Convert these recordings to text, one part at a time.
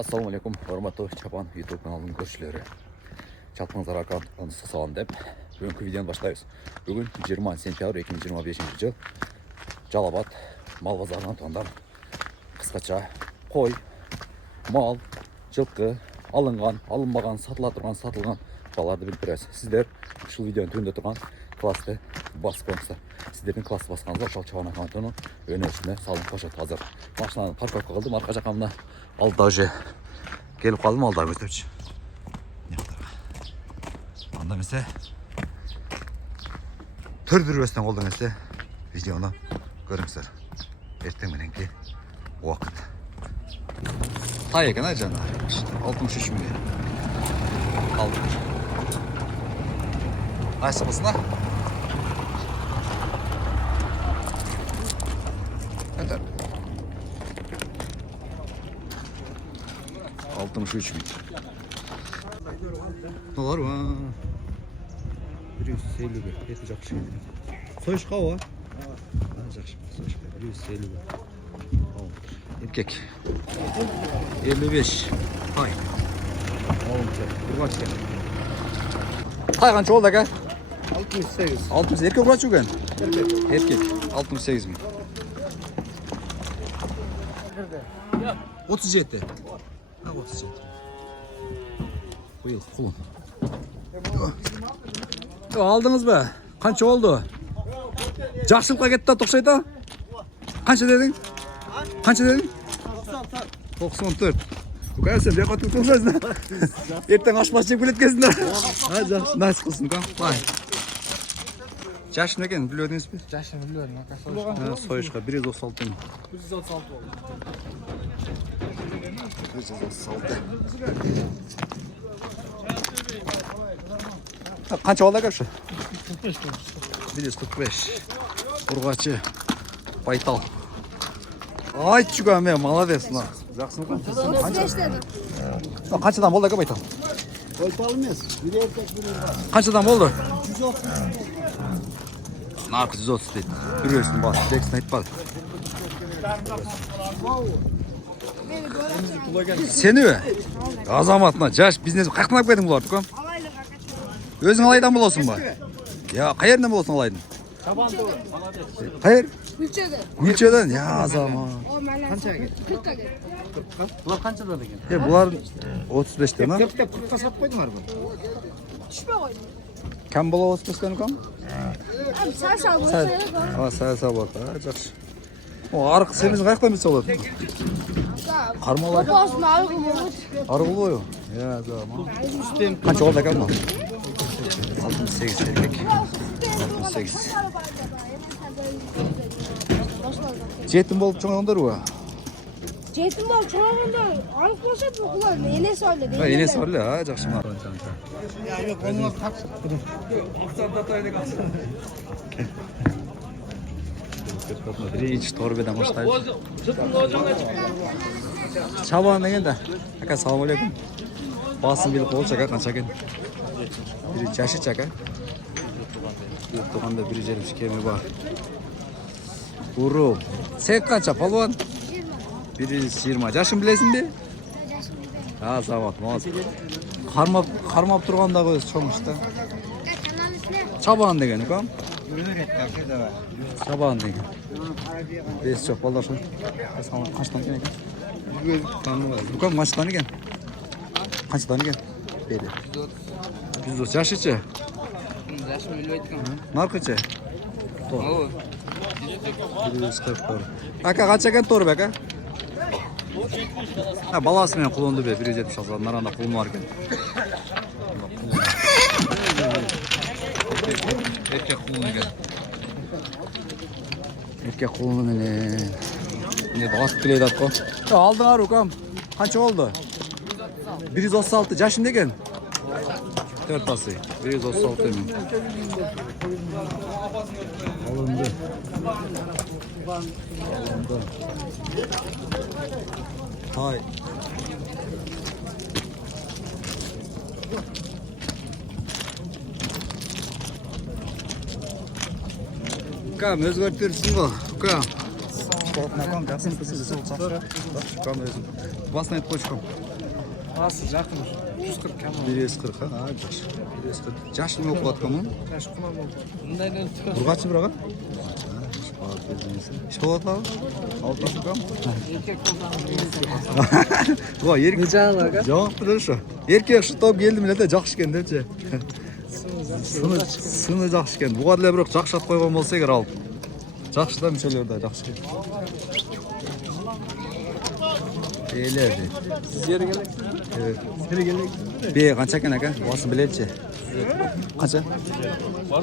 Ассалаумалейкум, урматтуу Чапан YouTube каналынын көрүүчүлөрү. Чалпыңыздар аркаңызды салам деп бүгүнкү видеону баштайбыз. Бүгүн 20 сентябрь 2025 жыл. Жалал Абад мал базарынан тоондан кыскача кой, мал, жылкы алынган, алынбаган, сатыла турган, сатылган баларды билип беребиз. Сиздер ушул видеонун түбүндө турган классты басып коюңуздар. Сиздердин класс басканыңызда ошол Чапан аккаунтунун өнөсүнө салынып коюшат азыр. Машинаны парковка кылдым, арка жака мына алда уже келип калдым, алда көздөпчү. Анда эмесе төрдүрбөстөн колдон келсе видеону көрүңүздөр. Эртең мененки убакыт. Тай экен жана 63 миң. Алды. Айсы кызына. Это 63 миң. Олар ва. 150 ге. Эти жакшы. Союшка ва. Жакшы. Союшка 150 ге. Эркек. 55. Тай. Урбачка. Тай канча болду ака? 68. 68 эркек урбачу экен. Эркек 68 миң. 37. 37. Быйыл кулун. Алдыңыз ба? Канча болду? Жакшылыкка кетти да токшойт да? Канча дедиң? Канча дедиң? 94. Көкөсүн бек отуп турсаңыз. Эртең ашмас жеп келет экенсиңдер. Ha, жакшы. Найс кылсын, ка. Бай. Жашын экен, билбедиңизби? Жашын билбедим, ака. Союшка 136 миң. 136 болду. 136. Канча болду ака? 45 болду. 145. Ургачы. Байтал. Айтчуга мен молодец. Жакшымы канча? 35 дедим. Канчадан болду ака байтал? Байтал эмес. Бир эркек бир бар. Канчадан болду? 130. Наркы 130 дейт. Бирөөсүн бас, текстин айтпады. Сениби? Азаматына жаш бизнес каяктан алып келдиң буларды, ко? Алайлык ака. Өзүң алайдан болосуң ба? Я, каерден болосуң алайдын? Чабан туура. Молодец. Каер? Күлчөдөн. Күлчөдөн. Я, азамат. Канча экен? 40 экен. Булар канчадан экен? Булар 35тен, а? 40 деп 40ка сатып койдуңарбы? Түшпөй койдум. Кем боло 35тен, ком? Сал болсо керек. Саяса бар, жакшы. О, аркы семиз каяктан билсе болот? Кармалай. Босун айгы болот. Аргылбойбу? Я, азамат. Канча болду экен бу? 68 эркек. 68. Жетим болуп чоңойгондорбу? Жетим болуп чоңойгондор алып болсо булар энеси бар эле. Энеси бар эле, жакшы. Я, колуңа так. Биринчи торбеден баштайбыз. Чабан дегенде. Ака, салам алейкум. Басын билип болчу ака, канча экен? Бир жашыч ака. Тууганда 1,5 кеми бар. Уру. Сен канча полвон? 120. Жашын билесиңби? Азамат, молодец. Кармап тургандагы өзү чоң иште. Чабан деген, ко? Чабан деген. Бес жок балдар ошо. Канчадан экен? Ко канчадан экен? Канчадан экен? Бери. 130 жашычы? Жашын билбейт экен. Наркычы? Тор. 140. Ака, канча экен торбу ака? Баласы менен кулунду бе, 170 алса, наранда кулун бар экен. Эркек кулун экен. Эркек кулуну менен. Не басып келет атко. Алдыңар укам. Канча болду? 136. Жашын деген? Төртасы. 136 миң. Алынды. Тай. Кам өзгөртүрсүң го. Кам. Bakın, gelsin kızı sol çarşı. Bak şu kamerası. Basın et koç kom. Асы жақын 140 км. 140 ha, жақсы. 140. Жаш неме оқып жатқан мұны? Жаш құнан болды. Мындайдан тұр. Бұрғатшы бір аға? İşte o da altı sıkam. Еркек болсаңыз Ва, еркек. не жағыла ға? Жоқ, тұрышы. Еркек шыттап келдім елде жақсы екен депші. Сыны жақсы екен. Бұға діле бірақ жақсы ат қойған болса егер алып. Жақсы да мүшелерді жақсы екен. Еледі. Сіз ері келексіз? Evet. Ері келексіз? Бе қанша екен әке? Басын білетші. Қанша?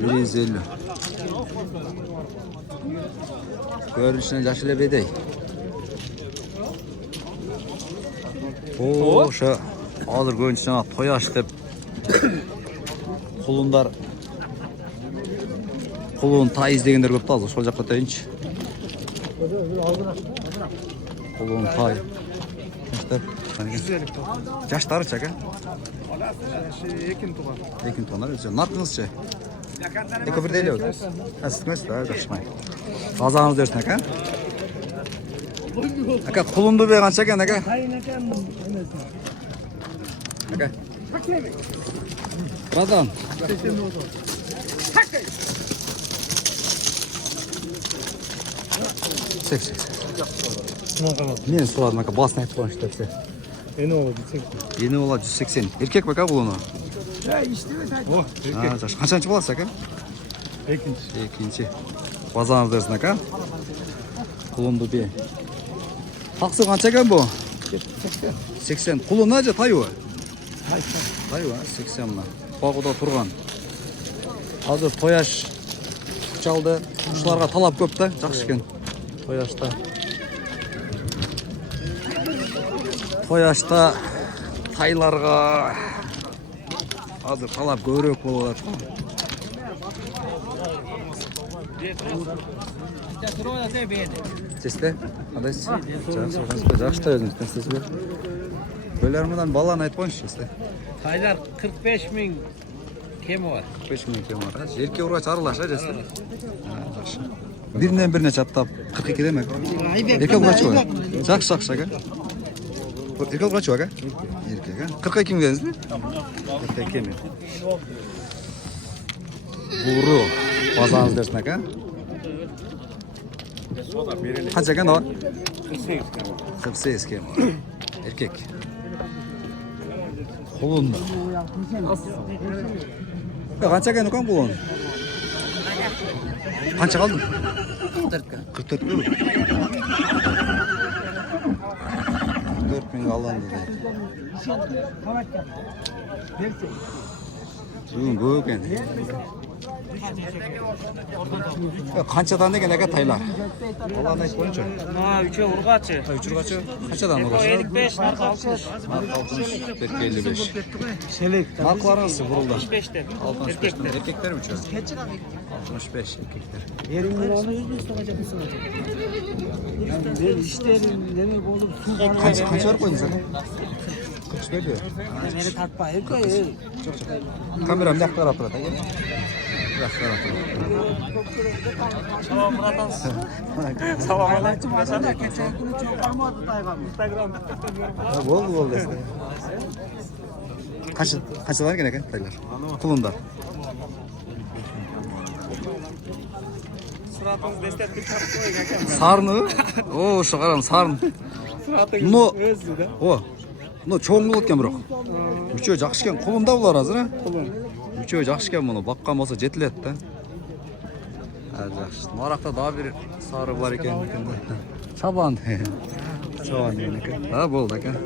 150. Görünüşüne yaşlı bedey. Oo, şu alır görünüşüne toyaş dep. Kulun tayız degenler köp da sol jakka tayınç. Kulun tay. İşte Yaşları çaka. Ekin tuğan. Ekin tonar özü. Nartınızçı. Eko bir değil yok. Asitmez de yaşmay. Kazanız dersin aka. Aka kulundu be kança eken aka. Aka. Kazan. Sek. Мен сұрадым aka басын айтып қойыңыз депсе. Ені олы бітсек. Ені ола 180. Еркек бе aka kulunu? О, еркек. Ha, жаш. Қаншанчы боласыз aka? Екінші. Екінші. Базаңыз дерсін aka. Kulundu be. Тақсы қанша екен бұл? 80. Kulunu же тайуы? Тайуы, 80 мына. Бағуда тұрған. Азыр тояш жалды. Ушыларға талап көп та, жақсы екен. Тояшта. Тояшта тайларға азыр талап көбірек болып жатыр. Сесте? Қандайсыз? Жақсы өзіңізден сіз бе? Бөлерімден баланы айтып қойыңызшы сесте. Тайлар 45.000 кемі бар. 45 мың кем бар. Ерке ұрғач аралаша жесте. Жақсы. Бірінен-біріне чаттап 42 демек. Ерке ұрғач ба? Жақсы aka. Erkek kaç var? Erkek ha? 42 mi dediniz mi? 42 mi? Buru. Pazarınız dersin aka. Kaç eken de var? 48 kem var. Erkek. Kulun. Kaç eken okan kulun? Kaç kaldın? 44 mi? 4000 alındı dedi. Bugün bu ekan. Qanchadan degan aka taylar? Allah'ın aytib qo'yingchi. Ha, 3'e urg'achi. 3 urg'achi. Qanchadan urg'achi? 55, narx 60. 55. Selek. Narxlaringiz burulda. 65'ten. 65'ten. Erkekler mi uçuyor? 65 erkekler. Yerimden alıyoruz, isteyecek misin? Yani ben işlerim, ne bulup su Qancha var qo'ydingiz aka? 45 diyor. Beni tartmayın ki. Kameram yoqqa qarab turadi aka. Yoqqa qarab turadi. Salom bratan. Salom alaykum. Geçen günü çok almadı Tayvan. Instagram'da. Bo'ldi. Qanchalar ekan aka taylar? Qulundar. Suratınız destekli çarptı aka. Sarını? Oo, şu qaram sarın. Suratınız No. özü de. О, мына чоң болот экен бирок. Үчөө жакшы экен, колунда булар азыр, а? Kulun. Үчөө жакшы экен, муну баккан болсо жетилет да. Жакшы. Маракта дагы бир сары бар экен. Чабан. Чабан деген экен. Болду экен.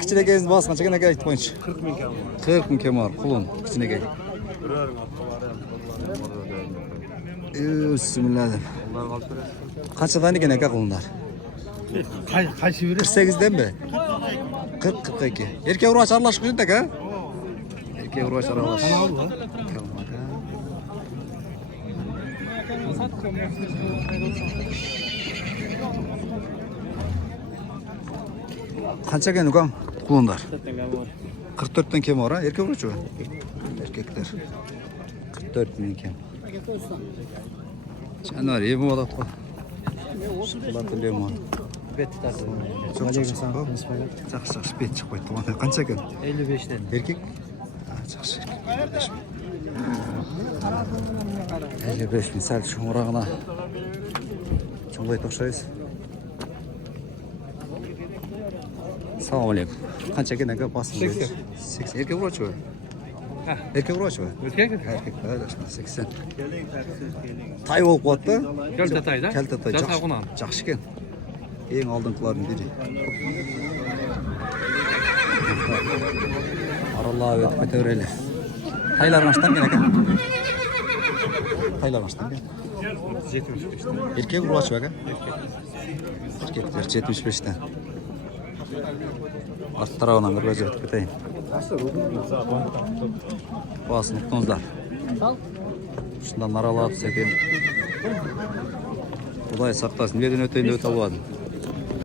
Кичинекейиңиздин баасы канча экен aka айтып коюңчу? 40.000 km. 40 миң кем бар, кулун, кичинекей. Bismillah. Канчадан экен aka кулундар? Kaç biri? 48'den mi? 40-42. Erkek urgaç aralaş kıyındak ha? Erkek urgaç aralaş. Kança eken ukan kulunlar? 44'ten kem var ha? Erkek urgaç o? Erkekler. 44.000 kem. Canar iyi mi olat bu? Şıkılatı lemon. бетті тартып Жоқ, Валерий жоқ, саған жоқ. қымыз пайда. Жақсы, бет шықпайды. Туғанда қанша екен? 55-тен. Еркек? Жақсы, еркек. 55 мың сәл шоңырағына шоңғылайды ұқсайыз. Салам алейкум. Қанша екен әке басым? 80. Еркек врач ба? Еркек врач ба? Еркек? Еркек, 80. Тай болып қуады да? Кәлті тай да? Кәлті тай. Жаса құнан. Жақсы екен. Ең алдыңғылардың бірі. Аралап өтіп кете берелі. Тайлар қаштан кен әке? Тайлар қаштан кен? 75-тен. Еркек врач ба әке? Еркектер 75-тен. Арт тарауынан бір көз өтіп кетейін. Басын ұқтыңыздар. Шындан аралап екен. Құдай сақтасын. Неден өтейін өте алмадым.